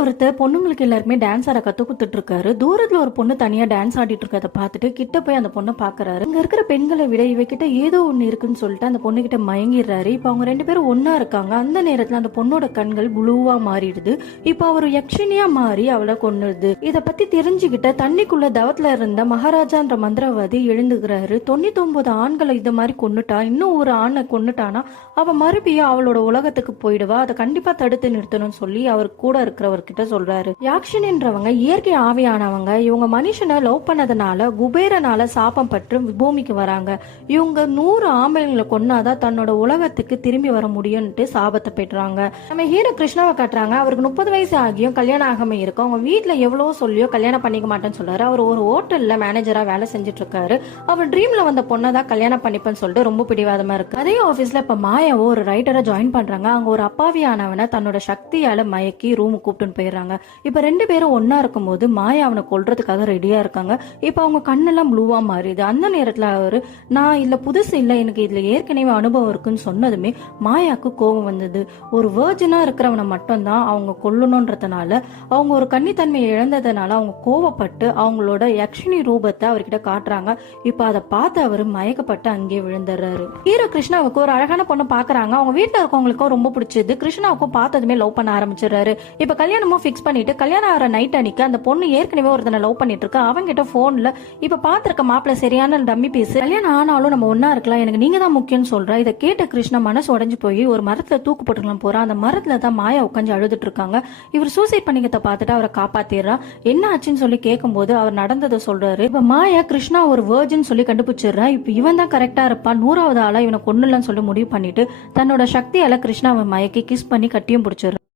ஒருத்தர் பொண்ணுங்களுக்கு எல்லாருக்குமே டான்ஸ் ஆட கத்து கொடுத்துட்டு இருக்காரு. தூரத்துல ஒரு பொண்ணு தனியா டான்ஸ் ஆடிட்டு இருக்கதை பார்த்துட்டு கிட்ட போய் அந்த பொண்ணை பாக்குறாரு. இங்க இருக்கிற பெண்களை விட இவகிட்ட ஏதோ ஒண்ணு இருக்குன்னு சொல்லிட்டு அந்த பொண்ணு கிட்ட மயங்கிடுறாரு. இப்ப அவங்க ரெண்டு பேரும் ஒன்னா இருக்காங்க. அந்த நேரத்துல அந்த பொண்ணோட கண்கள் புளுவா மாறிடுது. இப்ப அவர் யக்ஷினியா மாறி அவளை கொன்னுடுது. இத பத்தி தெரிஞ்சுக்கிட்ட தண்ணிக்குள்ள தவத்துல இருந்த மகாராஜான்ற மந்திரவாதி எழுந்துக்கிறாரு. 99 ஆண்களை இத மாதிரி கொன்னுட்டா, இன்னும் ஒரு ஆணை கொன்னுட்டானா அவ மறுபடியும் அவளோட உலகத்துக்கு போயிடுவா. அதை கண்டிப்பா தடுத்து நிறுத்தணும்னு சொல்லி அவர் கூட இருக்கிறவர்கிட்ட சொல்றாரு. யாக்ஷினின்றவங்க இயற்கை ஆவியானவங்க. இவங்க மனுஷனை லவ் பண்ணதுனால குபேரனால சாபம் பற்று பூமிக்கு வராங்க. இவங்க 100 ஆம்பளைங்களை கொன்னாதான் தன்னோட உலகத்துக்கு திரும்பி வர முடியும்ட்டு சாபத்தை பெற்றாங்க. நம்ம ஹீரோ கிருஷ்ணாவை காட்டுறாங்க. அவருக்கு 30 வயசு ஆகியும் கல்யாணம் ஆகாம இருக்கும். அவங்க வீட்டுல எவ்வளவோ சொல்லியோ கல்யாணம் பண்ணிக்க மாட்டேன்னு சொல்றாரு. அவர் ஒரு ஹோட்டல்ல மேனேஜரா வேலை செஞ்சுட்டு இருக்காரு. அவர் ட்ரீம்ல வந்த பொண்ணதான் கல்யாணம் பண்ணிப்பேன்னு சொல்லிட்டு ரொம்ப பிடிவாதமா இருக்கு. அதே ஆபீஸ்ல இப்ப மாயாவோ ஒரு ரைட்டரை ஜாயின் பண்றாங்க. அவங்க ஒரு அப்பாவியானவனை தன்னோட சக்தியால மயக்கி ரூம் கூப்பிட்டு போயிடுறாங்க. இப்ப 2 பேரும் ஒன்னா இருக்கும் போது மாயா அவனை கொல்றதுக்காக ரெடியா இருக்காங்க. இப்ப அவங்க கண்ணெல்லாம் ப்ளூவா மாறிடுது. அந்த நேரத்துல அவரு நான் இல்ல புதுசு இல்ல, எனக்கு இதுல ஏற்கனவே அனுபவம் இருக்குன்னு சொன்னதுமே மாயாக்கு கோபம் வந்தது. ஒரு வேர்ஜினா இருக்கிறவனை மட்டும்தான் அவங்க கொல்லணும்ன்றதுனால, அவங்க ஒரு கன்னித்தன்மையை இழந்ததுனால அவங்க கோவப்பட்டு அவங்களோட யக்ஷினி ரூபத்தை அவர்கிட்ட காட்டுறாங்க. இப்ப அதை பார்த்து அவரு மயக்கப்பட்டு அங்கே விழுந்துடுறாரு. ஹீரோ கிருஷ்ணாவுக்கு ஒரு அழகான பொண்ணு பாக்குறாங்க. அவங்க வீட்டுல இருக்கவங்களுக்கும் ரொம்ப பிடிச்சது. கிருஷ்ணாவுக்கும் பார்த்ததுமே லவ் பண்ண ஆரம்பிச்சிடறாரு. இப்ப கல்யாணமும் பிக்ஸ் பண்ணிட்டு கல்யாணம் ஆகிற நைட் அன்னைக்கு அந்த பொண்ணு ஏற்கனவே ஒருத்தனை லவ் பண்ணிட்டு இருக்கா. அவங்க கிட்ட போன்ல இப்ப பாத்திருக்க மாப்பிள்ள சரியான டம்மி பீஸ், கல்யாணம் ஆனாலும் நம்ம ஒன்னா இருக்கலாம், எனக்கு நீங்க தான் முக்கியம்னு சொல்ற. இதை கேட்ட கிருஷ்ணா மனசு உடைஞ்சு போய் ஒரு மரத்துல தூக்கு போட்டுக்கலாம் போறா. அந்த மரத்துல தான் மாயா உட்காந்து அழுதுட்டு இருக்காங்க. இவர் சூசைட் பண்ணிக்கிறத பார்த்துட்டு அவரை காப்பாத்திடுறா. என்ன ஆச்சுன்னு சொல்லி கேட்கும் போது அவர் நடந்ததை சொல்றாரு. இப்ப மாயா கிருஷ்ணா ஒரு வேர்ஜின் சொல்லி கண்டுபிடிச்சிடுறா. இப்ப இவன் தான் கரெக்டா இருப்பான், 100வது ஆளா இவனை கொன்னுலன்னு சொல்லி முடிவு பண்ணிட்டு தன்னோட சக்தியால கிருஷ்ணாவை மயக்கி கிஸ் பண்ணி கட்டியும் பிடிச்சிடுற.